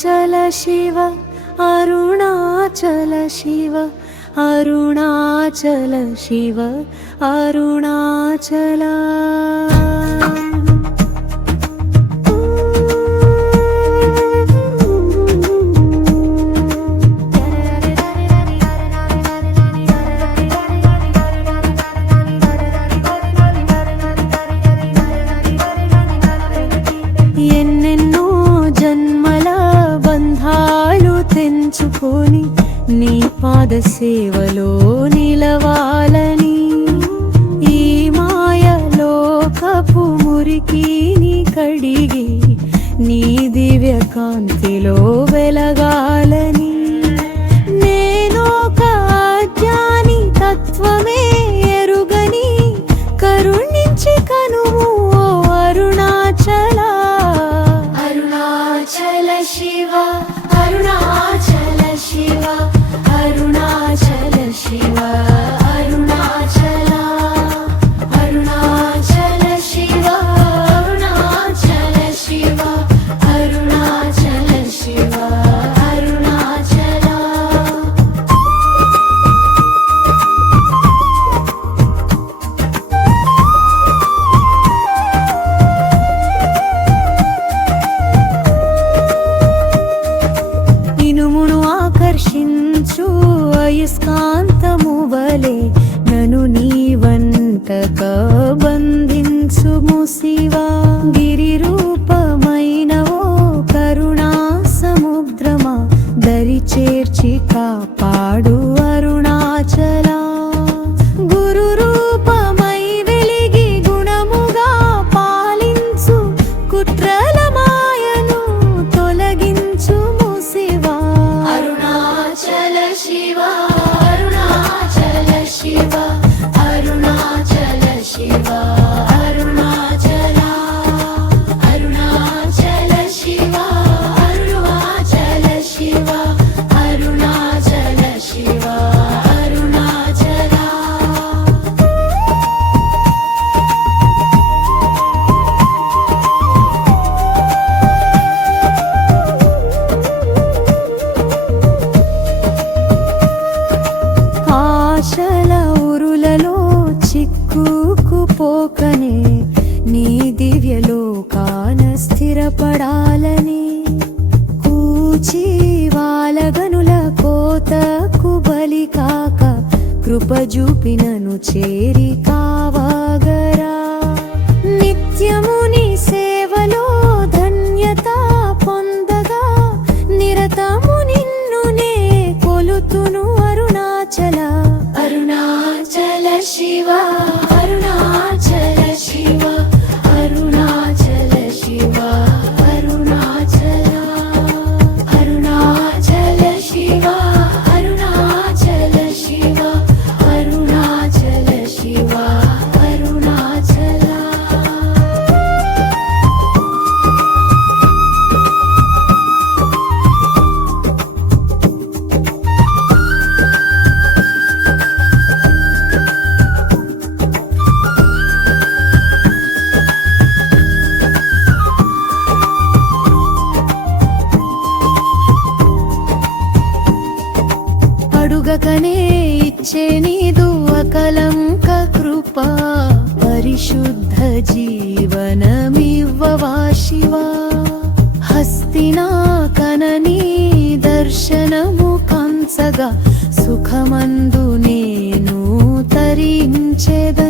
అరుణాచల శివ అరుణాచల శివ అరుణాచల శివ అరుణాచల ఎన్నెన్నో జన్మల బంధాలు తెంచుకొని నీ పాద సేవలో నిలవాలని ఈ మాయలోకపు మురికిని కడిగి నీ దివ్య కాంతిలో వెలగాలని నేనొక అజ్ఞాని తత్వమే ఎరుగని కరుణించి కనుము ఓ అరుణాచల అరుణాచల శివ అరుణాచల శివ అరుణాచల శివ అరుణాచల అరుణాచల శివ అరుణాచల శివ అరుణాచల శివ అరుణాచల ఇనుమును ఆకర్షించు అయస్కాంతము వలె నను నీ వంటక బంధించుము శివా గిరి రూపమైన ఓ కరుణా సముద్రమా దరి చేర్చి కాపాడు అరుణాచల గురు రూపమై వెలిగి గుణముగా పాలించు కుట్రల మాయను తొలగించుము శివా అరుణాచల శివ అరుణాచల శివ అరుణాచల శివ అరుణాచల అరుణాచల శివ అరుణాచల శివ అరుణాచల శివ అరుణాచల ఆశల ఉరులలో చిక్కుకుపోకనే నీ దివ్యలోకాన స్థిరపడాలని కూచి వాలగనుల కోతకు బలి కాక కృప చూపినను చేరి కావాగరా నిత్యము నీ సేవలో ధన్యత పొందగా నిరతము నిన్ను నే కొలుతును అరుణాచల అరుణాచల శివ అరుణాచల శివ అరుణాచల శివ అరుణాచల అరుణాచల శివ అరుణాచల శివ అరుణాచల శివ అరుణాచల అడుగకనే ఇచ్చే నీదు అకలంక కృప పరిశుద్ధ జీవనమివ్వవా శివా హస్తినాకననీ దర్శనము కంచగా సుఖమందు నేను తరించెద